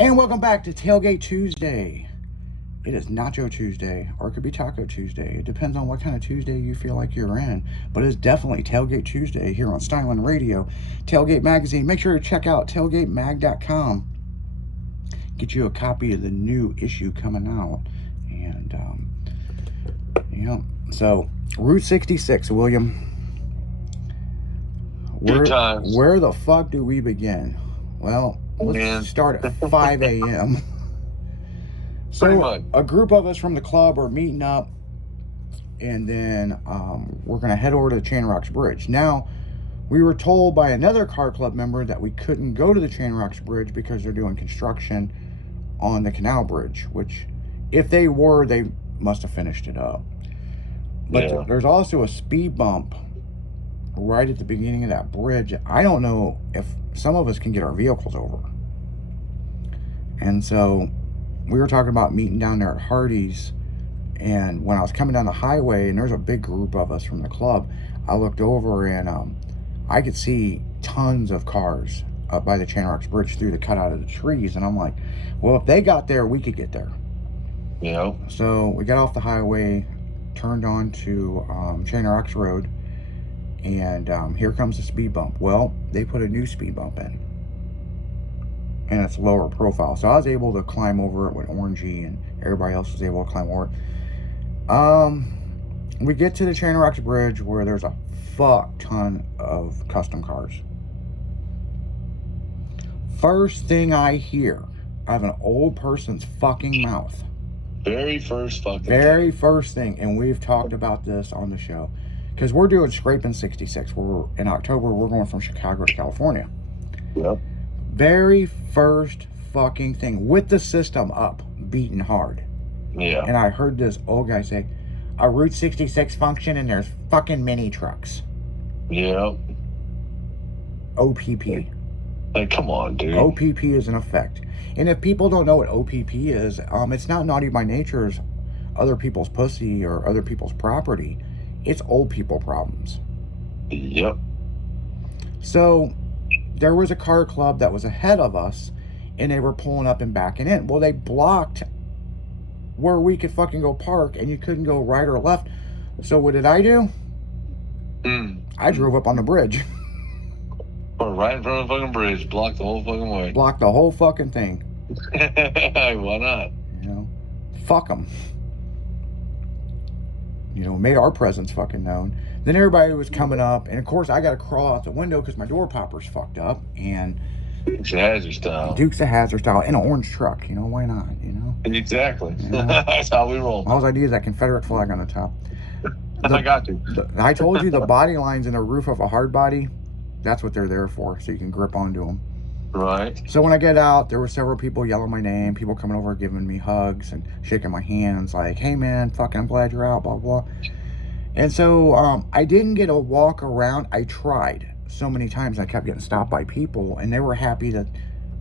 And welcome back to Tailgate Tuesday. It is Nacho Tuesday, or it could be Taco Tuesday. It depends on what kind of Tuesday you feel like you're in. But it's definitely Tailgate Tuesday here on Styling Radio, Tailgate Magazine. Make sure to check out tailgatemag.com. Get you a copy of the new issue coming out. And, so Route 66, William. Where the fuck do we begin? Well, let's start at 5 a.m. So a group of us from the club are meeting up, and then we're going to head over to the Chain Rocks Bridge. Now, we were told by another car club member that we couldn't go to the Chain Rocks Bridge because they're doing construction on the canal bridge, which if they were, they must have finished it up. But there's also a speed bump right at the beginning of that bridge. I don't know if some of us can get our vehicles over. And so we were talking about meeting down there at Hardee's, and when I was coming down the highway and there's a big group of us from the club, I looked over and I could see tons of cars up by the Chain Rocks Bridge through the cutout of the trees, and I'm like, well, if they got there, we could get there. Yeah. So we got off the highway, turned on to Chain Rocks Road, and here comes the speed bump. Well, they put a new speed bump in, and it's lower profile, so I was able to climb over it with Orangey, and everybody else was able to climb over it. We get to the Chain Rocks Bridge where there's a fuck ton of custom cars. First thing I hear out of an old person's fucking mouth. Very first thing, and we've talked about this on the show, because we're doing Scraping 66. In October, we're going from Chicago to California. Yep. Very first fucking thing, with the system up, beating hard. Yeah. And I heard this old guy say, a Route 66 function and there's fucking mini trucks. Yeah. OPP. Like, come on, dude. OPP is in effect. And if people don't know what OPP is, it's not naughty by nature's other people's pussy or other people's property. It's old people problems. Yep. So there was a car club that was ahead of us, and they were pulling up and backing in. Well, they blocked where we could fucking go park, and you couldn't go right or left. So what did I do? I drove up on the bridge. Right in front of the fucking bridge. Blocked the whole fucking way. Blocked the whole fucking thing. Why not? Fuck them. Made our presence fucking known. Then everybody was coming up, and of course I got to crawl out the window because my door popper's fucked up. And Dukes of Hazzard style. Dukes of Hazzard style in an orange truck. Why not? Exactly. That's how we roll. All I need is that Confederate flag on the top. I got you. I told you the body lines in the roof of a hard body. That's what they're there for, so you can grip onto them. Right. So when I get out, there were several people yelling my name, people coming over giving me hugs and shaking my hands like, hey man, fucking I'm glad you're out, blah, blah. And so I didn't get a walk around. I tried so many times. I kept getting stopped by people, and they were happy that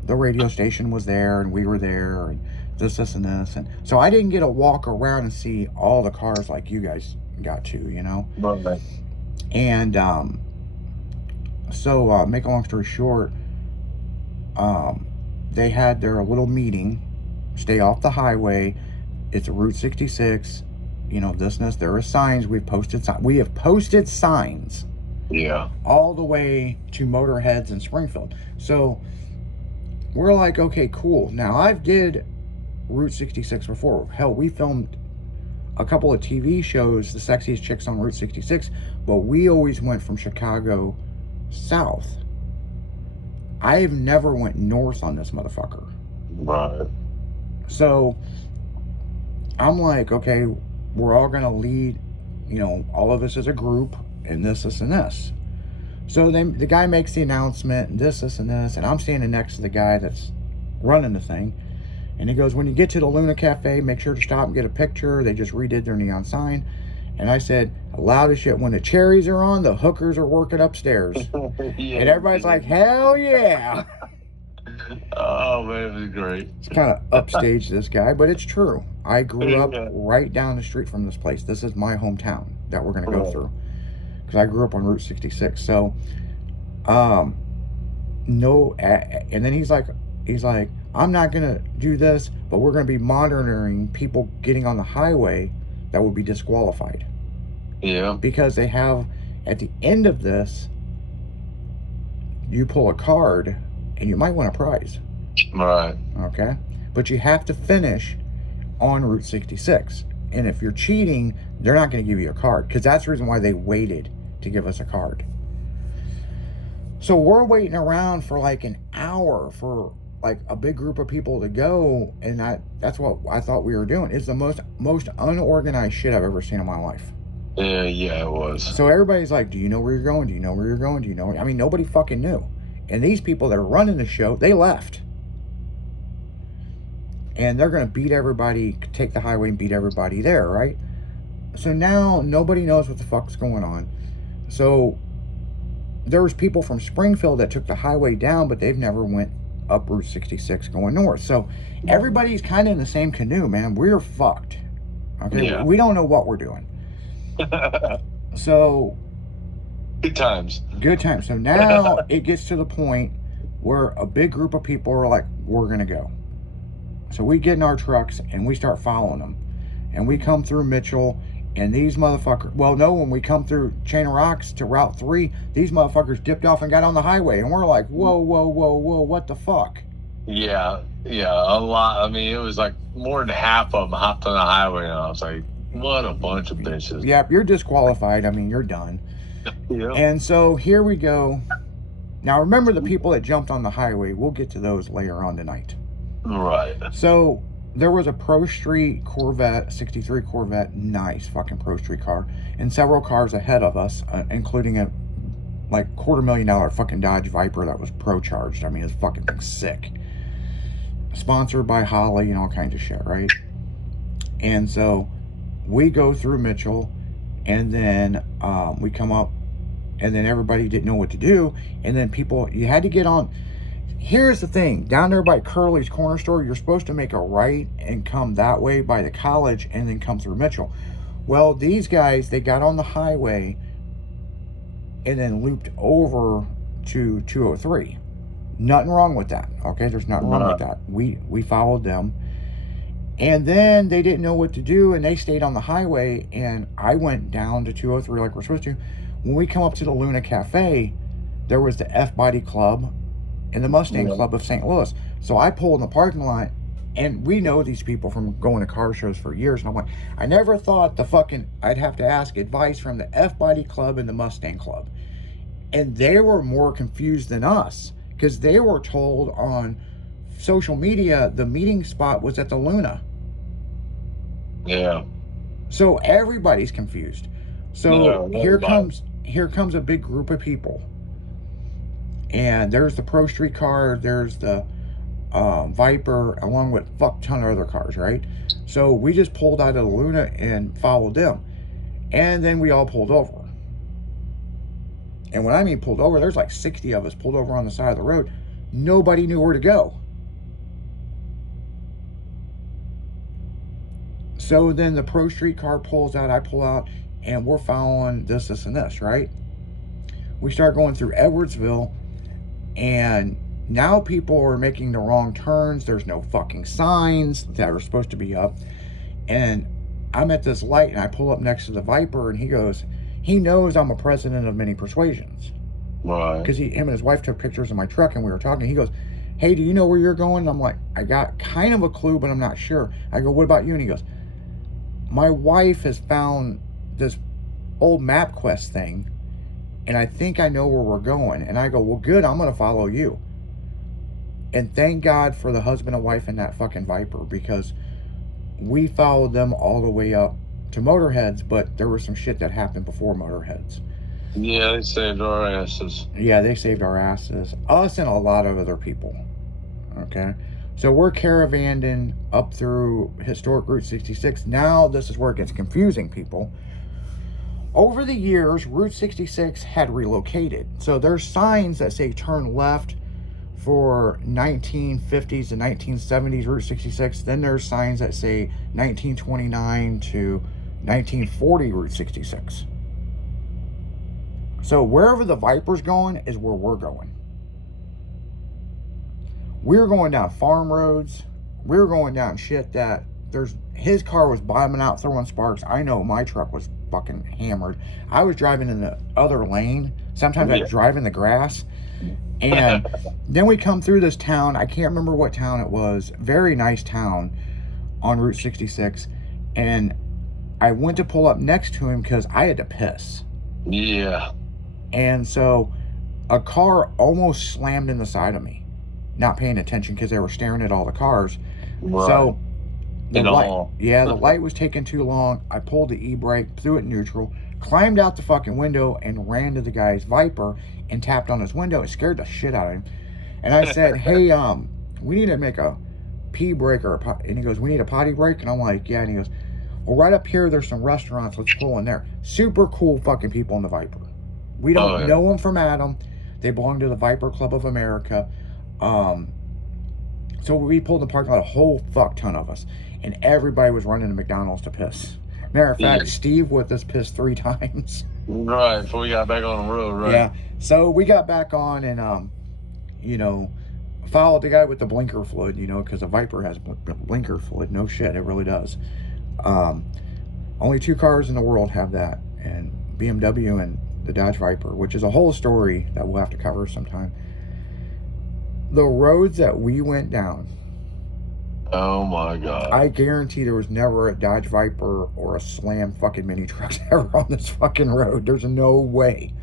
the radio station was there and we were there and this, and this. And so I didn't get a walk around and see all the cars like you guys got to, Right. And so make a long story short, they had their little meeting, stay off the highway, it's a Route 66, this and this. There are signs. We have posted signs all the way to Motorheads in Springfield. So we're like, okay, cool. Now I've did Route 66 before. Hell, we filmed a couple of TV shows, The Sexiest Chicks on Route 66, but we always went from Chicago south. I've never went north on this motherfucker. Right. So I'm like, okay, we're all gonna lead, all of us as a group, and this, and this. So then the guy makes the announcement, and this, and this, and I'm standing next to the guy that's running the thing. And he goes, when you get to the Luna Cafe, make sure to stop and get a picture. They just redid their neon sign. And I said, loud as shit, when the cherries are on, the hookers are working upstairs. And everybody's like, hell yeah. Oh, man, it was great. It's kind of upstaged, this guy, but it's true. I grew up right down the street from this place. This is my hometown that we're going to go through. Because I grew up on Route 66. So, no, and then he's like, I'm not going to do this, but we're going to be monitoring people getting on the highway that would be disqualified. Yeah. Because they have, at the end of this, you pull a card and you might win a prize. Right. Okay? But you have to finish on Route 66. And if you're cheating, they're not going to give you a card, because that's the reason why they waited to give us a card. So we're waiting around for like an hour for like a big group of people to go, and that's what I thought we were doing. It's the most unorganized shit I've ever seen in my life. Yeah, it was. So everybody's like, do you know where you're going? Do you know where you're going? Do you know? I mean, nobody fucking knew. And these people that are running the show, they left. And they're going to beat everybody, take the highway and beat everybody there, right? So now nobody knows what the fuck's going on. So there was people from Springfield that took the highway down, but they've never went up Route 66 going north. So everybody's kind of in the same canoe, man. We're fucked. Okay? Yeah. We don't know what we're doing. So good times. So now it gets to the point where a big group of people are like, we're going to go. So we get in our trucks and we start following them. And we come through Mitchell, and these motherfuckers, well, no, when we come through Chain of Rocks to Route 3, these motherfuckers dipped off and got on the highway. And we're like, whoa, what the fuck? Yeah, a lot. I mean, it was like more than half of them hopped on the highway, and I was like, what a bunch of bitches. Yeah, you're disqualified. I mean, you're done. Yeah. And so here we go. Now, remember the people that jumped on the highway. We'll get to those later on tonight. Right. So there was a Pro Street Corvette, 63 Corvette, nice fucking Pro Street car, and several cars ahead of us, including a like $250,000 fucking Dodge Viper that was Pro charged. I mean, it's fucking sick. Sponsored by Holly and all kinds of shit, right? And so we go through Mitchell, and then we come up, and then everybody didn't know what to do, and then people, you had to get on. Here's the thing, down there by Curly's Corner Store, you're supposed to make a right and come that way by the college and then come through Mitchell. Well, these guys, they got on the highway and then looped over to 203. Nothing wrong with that, okay? There's nothing wrong with that. We followed them. And then they didn't know what to do, and they stayed on the highway, and I went down to 203 like we're supposed to. When we come up to the Luna Cafe, there was the F-Body Club and the Mustang Club of St. Louis. So I pulled in the parking lot, and we know these people from going to car shows for years. And I'm like, I never thought I'd have to ask advice from the F-Body Club and the Mustang Club. And they were more confused than us, because they were told on social media the meeting spot was at the Luna. Yeah. So everybody's confused. So here comes a big group of people. And there's the Pro Street car, there's the Viper, along with a fuck ton of other cars, right? So we just pulled out of the Luna and followed them. And then we all pulled over. And when I mean pulled over, there's like 60 of us pulled over on the side of the road. Nobody knew where to go. So then the Pro Street car pulls out, I pull out, and we're following this, and this, right? We start going through Edwardsville, and now people are making the wrong turns. There's no fucking signs that are supposed to be up. And I'm at this light, and I pull up next to the Viper, and he knows I'm a president of many persuasions. Right. Because him and his wife took pictures of my truck, and we were talking. He goes, hey, do you know where you're going? And I'm like, I got kind of a clue, but I'm not sure. I go, what about you? And he goes, my wife has found this old MapQuest thing, and I think I know where we're going. And I go, well, good, I'm going to follow you. And thank God for the husband and wife in that fucking Viper, because we followed them all the way up to Motorheads, but there was some shit that happened before Motorheads. Yeah, they saved our asses. Yeah, they saved our asses. Us and a lot of other people. Okay? So we're caravanding up through historic Route 66. Now this is where it gets confusing, people. Over the years, Route 66 had relocated. So there's signs that say turn left for 1950s and 1970s Route 66. Then there's signs that say 1929 to 1940 Route 66. So wherever the Viper's going is where we're going. We were going down farm roads. We were going down shit that his car was bombing out, throwing sparks. I know my truck was fucking hammered. I was driving in the other lane. Sometimes I'd drive in the grass. And then we come through this town. I can't remember what town it was. Very nice town on Route 66. And I went to pull up next to him because I had to piss. Yeah. And so a car almost slammed in the side of me, not paying attention because they were staring at all the cars. Right. So the light was taking too long. I pulled the e-brake, threw it neutral, climbed out the fucking window and ran to the guy's Viper and tapped on his window. It scared the shit out of him. And I said, hey, we need to make a pee break and he goes, we need a potty break? And I'm like, yeah. And he goes, well, right up here, there's some restaurants. Let's pull in there. Super cool fucking people in the Viper. We don't know them from Adam. They belong to the Viper Club of America. So we pulled in the parking lot, a whole fuck ton of us. And everybody was running to McDonald's to piss. Matter of fact, Steve with us pissed 3 times. Right, before we got back on the road, right? Yeah. So we got back on and, followed the guy with the blinker fluid, because the Viper has blinker fluid. No shit, it really does. Only 2 cars in the world have that, and BMW and the Dodge Viper, which is a whole story that we'll have to cover sometime. The roads that we went down, oh my God, I guarantee there was never a Dodge Viper or a Slam fucking mini trucks ever on this fucking road. There's no way.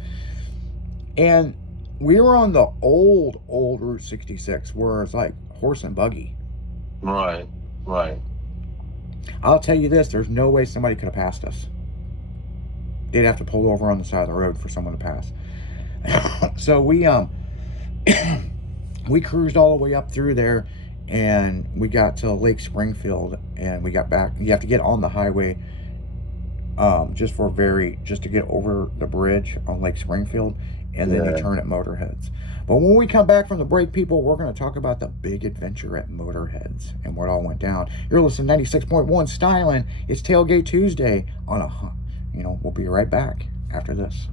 And we were on the old Route 66 where it's like horse and buggy. Right. I'll tell you this, there's no way somebody could have passed us. They'd have to pull over on the side of the road for someone to pass. So we cruised all the way up through there, and we got to Lake Springfield, and we got back. You have to get on the highway just to get over the bridge on Lake Springfield, and then you turn at Motorheads. But when we come back from the break, people, we're going to talk about the big adventure at Motorheads and what all went down. You're listening to 96.1 Stylin'. It's Tailgate Tuesday on we'll be right back after this.